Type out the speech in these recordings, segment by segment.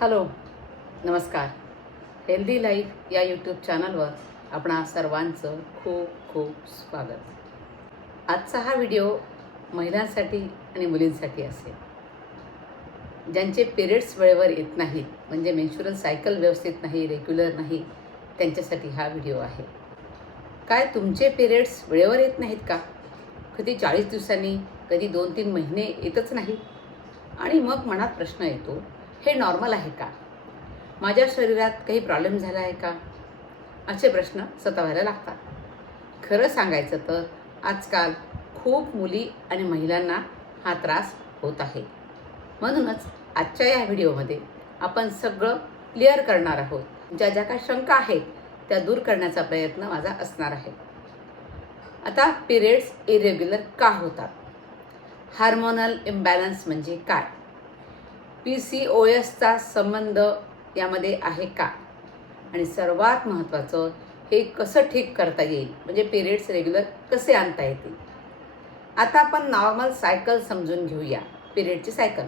Hello, नमस्कार. Healthy life या YouTube चॅनलवर आपणा सर्वांचं खूप खूप स्वागत. आजचा हा व्हिडिओ महिलांसाठी आणि मुलींसाठी असेल. ज्यांचे पिरियड्स वेळेवर येत नाहीत, म्हणजे मेन्स्ट्रुअल सायकल व्यवस्थित नाही, रेग्युलर नाही, त्यांच्यासाठी हा व्हिडिओ आहे. काय तुमचे पिरियड्स वेळेवर येत नाहीत का? कधी 40 दिवसांनी, कधी 2-3 महिने येतच नाही. आणि मग मनात प्रश्न येतो, हे नॉर्मल आहे का? माझ्या शरीरात काही प्रॉब्लेम झाला आहे का? असे प्रश्न सतावायला लागतात. खरं सांगायचं तर आजकाल खूप मुली आणि महिलांना हा त्रास होत आहे. म्हणूनच आजच्या या व्हिडिओमध्ये आपण सगळं क्लिअर करणार आहोत. ज्या ज्या काही शंका आहेत त्या दूर करण्याचा प्रयत्न माझा असणार आहे. आता पिरियड्स इरेग्युलर का होतात? हार्मोनल इम्बॅलन्स म्हणजे काय? PCOSचा संबंध यामध्ये आहे का? आणि सर्वात महत्त्वाचं, हे कसं ठीक करता येईल, म्हणजे पिरियड्स रेग्युलर कसे आणता येतील. आता आपण नॉर्मल सायकल समजून घेऊया. पिरियडची सायकल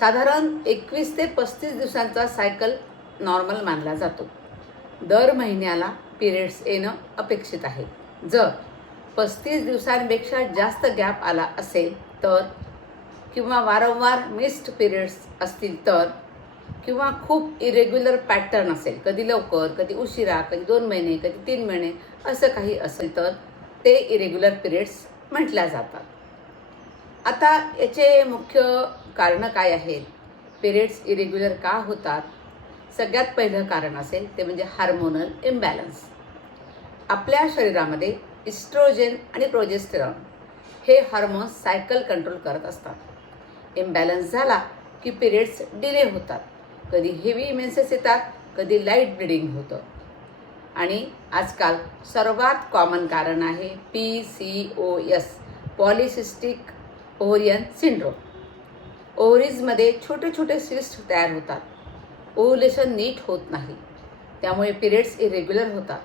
साधारण 21 ते 35 दिवसांचा सायकल नॉर्मल मानला जातो. दर महिन्याला पिरियड्स येणं अपेक्षित आहे. जर 35 दिवसांपेक्षा जास्त गॅप आला असेल तर, किंवा वारंवार मिस्ड पिरियड्स असतील तर, किंवा खूप इरेग्युलर पॅटर्न असेल, कधी लवकर, कधी उशिरा, कधी 2 महिने, कधी 3 महिने, असं काही असेल तर ते इरेग्युलर पिरियड्स म्हटल्या जातात. आता याचे मुख्य कारणं काय आहेत? पिरियड्स इरेग्युलर का होतात? सगळ्यात पहिलं कारण असेल ते म्हणजे हार्मोनल इम्बॅलन्स. आपल्या शरीरामध्ये इस्ट्रोजेन आणि प्रोजेस्टेरॉन हे हार्मोन्स सायकल कंट्रोल करत असतात. इम्बॅलन्स झाला की पिरियड्स डिले होतात. कधी हेवी मेन्सेस येतात, कधी लाईट ब्लिडिंग होतं. आणि आजकाल सर्वात कॉमन कारण आहे PCOS, पॉलिसिस्टिक ओव्हरियन सिंड्रोम. ओव्हरीजमध्ये छोटे छोटे सिस्ट तयार होतात. ओव्युलेशन नीट होत नाही, त्यामुळे पिरियड्स इरेग्युलर होतात.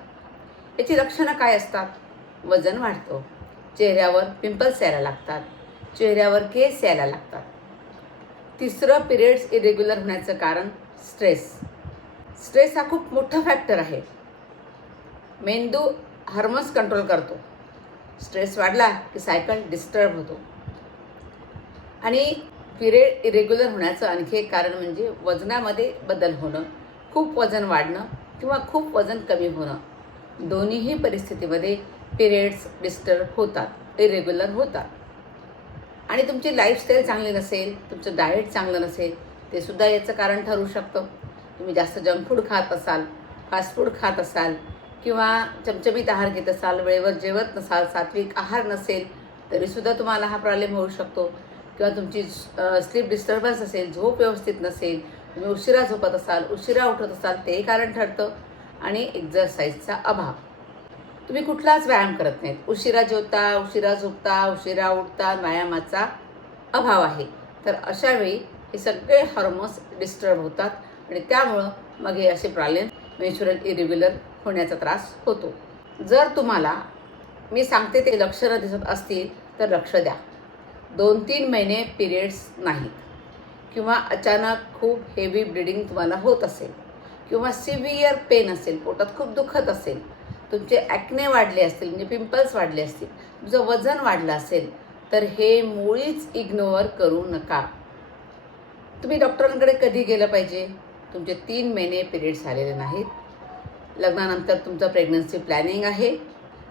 याची लक्षणं काय असतात? वजन वाढतं, चेहऱ्यावर पिंपल्स यायला लागतात, चेहऱ्यावर केस यायला लागतात. तिसरं पिरियड्स इरेग्युलर होण्याचं कारण स्ट्रेस. स्ट्रेस हा खूप मोठा फॅक्टर आहे. मेंदू हार्मोन्स कंट्रोल करतो. स्ट्रेस वाढला की सायकल डिस्टर्ब होतो. आणि पिरियड इरेग्युलर होण्याचं आणखी एक कारण म्हणजे वजनामध्ये बदल होणं, खूप वजन वाढणं किंवा खूप वजन कमी होणं. दोन्हीही परिस्थितीमध्ये पिरियड्स डिस्टर्ब होतात, इरेग्युलर होतात. आणि तुमची लाईफस्टाईल चांगली नसेल, तुमचं डाएट चांगलं नसेल, ते सुद्धा याचं कारण ठरू शकतं. तुम्ही जास्त जंक फूड खात असाल, फास्ट फूड खात असाल, किंवा चमचमीत आहार घेत असाल, वेळेवर जेवत नसाल, सात्विक आहार नसेल, तरीसुद्धा तुम्हाला हा प्रॉब्लेम होऊ शकतो. किंवा तुमची स्लीप डिस्टर्बन्स असेल, झोप व्यवस्थित नसेल, तुम्ही उशिरा झोपत असाल, उशिरा उठत असाल, ते कारण ठरतं. आणि एक्झरसाईजचा अभाव. तुम्ही कुठलाच व्यायाम करत नाहीत, उशिरा जेवता, उशिरा झोपता, उशिरा उठता, व्यायामाचा अभाव आहे, तर अशावेळी हे सगळे हार्मोन्स डिस्टर्ब होतात आणि त्यामुळं मग हे असे प्रॉब्लेम, मेन्स्ट्रुअल इरेग्युलर होण्याचा त्रास होतो. जर तुम्हाला मी सांगते ते लक्षणं दिसत असतील तर लक्ष द्या. 2-3 महिने पिरियड्स नाहीत, किंवा अचानक खूप हेवी ब्लिडिंग तुम्हाला होत असेल, किंवा सिव्हिअर पेन असेल, पोटात खूप दुखत असेल, तुमचे ॲक्ने वाढले असतील, म्हणजे पिंपल्स वाढले असतील, तुमचं वजन वाढलं असेल, तर हे मुळीच इग्नोर करू नका. तुम्ही डॉक्टरांकडे कधी गेलं पाहिजे? तुमचे 3 महिने पिरियड्स आलेले नाहीत, लग्नानंतर तुमचं प्रेग्नन्सी प्लॅनिंग आहे,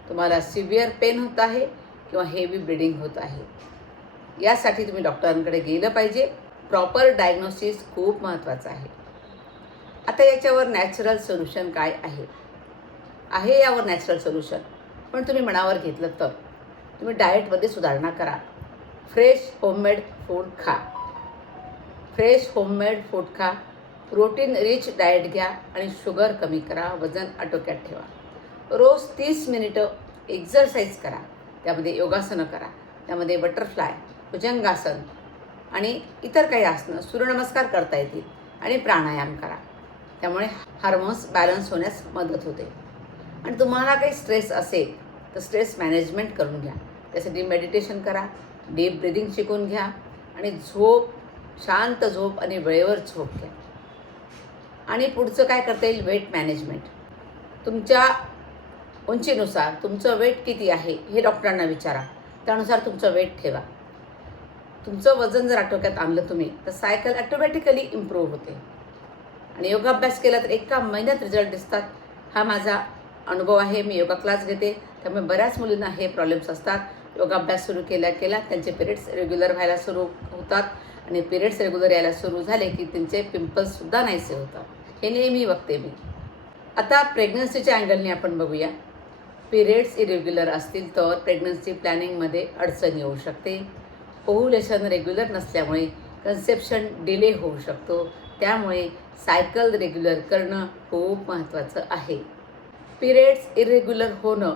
तुम्हाला सिव्हिअर पेन होत आहे किंवा हेवी ब्लिडिंग होत आहे, यासाठी तुम्ही डॉक्टरांकडे गेलं पाहिजे. प्रॉपर डायग्नोसिस खूप महत्त्वाचं आहे. आता याच्यावर नॅचरल सोल्युशन काय आहे यावर नॅचरल सोल्युशन. पण तुम्ही मनावर घेतलं तर तुम्ही डाएटमध्ये सुधारणा करा. फ्रेश होममेड फूड खा. फ्रेश होममेड फूड खा. प्रोटीन रिच डाएट घ्या आणि शुगर कमी करा. वजन आटोक्यात ठेवा. रोज 30 मिनिटं एक्झरसाईज करा. त्यामध्ये योगासनं करा, त्यामध्ये बटरफ्लाय, भुजंगासन आणि इतर काही आसनं, सूर्यनमस्कार करता येतील, आणि प्राणायाम करा. त्यामुळे हार्मोन्स बॅलन्स होण्यास मदत होते. आणि तुम्हाला काही स्ट्रेस असेल तर स्ट्रेस मॅनेजमेंट करून घ्या. त्यासाठी मेडिटेशन करा, डीप ब्रिदिंग शिकून घ्या, आणि शांत झोप आणि वेळेवर झोप घ्या. आणि पुढचं काय करता येईल, वेट मॅनेजमेंट. तुमच्या उंचीनुसार तुमचं वेट किती आहे हे डॉक्टरांना विचारा, त्यानुसार तुमचं वेट ठेवा. तुमचं वजन जर आटोक्यात आणलं तुम्ही तर सायकल ॲटोमॅटिकली इम्प्रूव्ह होते. आणि योगाभ्यास केला तर एका महिन्यात रिझल्ट दिसतात. हा माझा अनुभव आहे. मी योगा क्लास घेते, त्यामुळे बऱ्याच मुलींना हे प्रॉब्लेम्स असतात. योगाभ्यास सुरू केल्या त्यांचे पिरियड्स रेग्युलर व्हायला सुरू होतात आणि पिरियड्स रेग्युलर यायला सुरू झाले की त्यांचे पिंपल्ससुद्धा नाहीसे होतात. हे नेहमी बघते मी. आता प्रेग्नन्सीच्या अँगलने आपण बघूया. पिरियड्स इरेग्युलर असतील तर प्रेग्नन्सी प्लॅनिंगमध्ये अडचण येऊ शकते. ओव्हुलेशन रेग्युलर नसल्यामुळे कन्सेप्शन डिले होऊ शकतो. त्यामुळे सायकल रेग्युलर करणं खूप महत्त्वाचं आहे. पिरियड्स इरेग्युलर होणं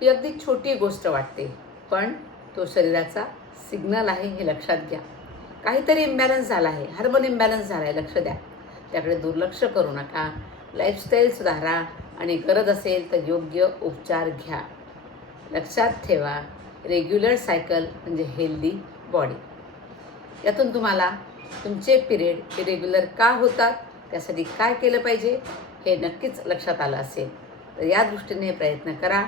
ही अगदी छोटी गोष्ट वाटते, पण तो शरीराचा सिग्नल आहे हे लक्षात घ्या. काहीतरी इम्बॅलन्स झाला आहे, हार्मोन इम्बॅलन्स झाला आहे, लक्ष द्या. त्याकडे दुर्लक्ष करू नका. लाईफस्टाईल सुधारा आणि गरज असेल तर योग्य उपचार घ्या. लक्षात ठेवा, रेग्युलर सायकल म्हणजे हेल्दी बॉडी. यातून तुम्हाला तुमचे पिरियड इरेग्युलर का होतात, त्यासाठी काय केलं पाहिजे हे नक्कीच लक्षात आलं असेल. तर या दृष्टीने प्रयत्न करा.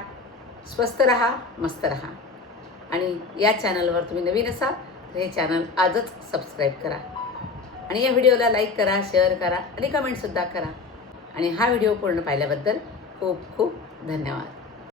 स्वस्थ राहा, मस्त राहा. आणि या चॅनलवर तुम्ही नवीन असाल तर हे चॅनल आजच सबस्क्राईब करा. आणि या व्हिडिओला लाईक करा, शेअर करा आणि कमेंटसुद्धा करा. आणि हा व्हिडिओ पूर्ण पाहिल्याबद्दल खूप खूप धन्यवाद.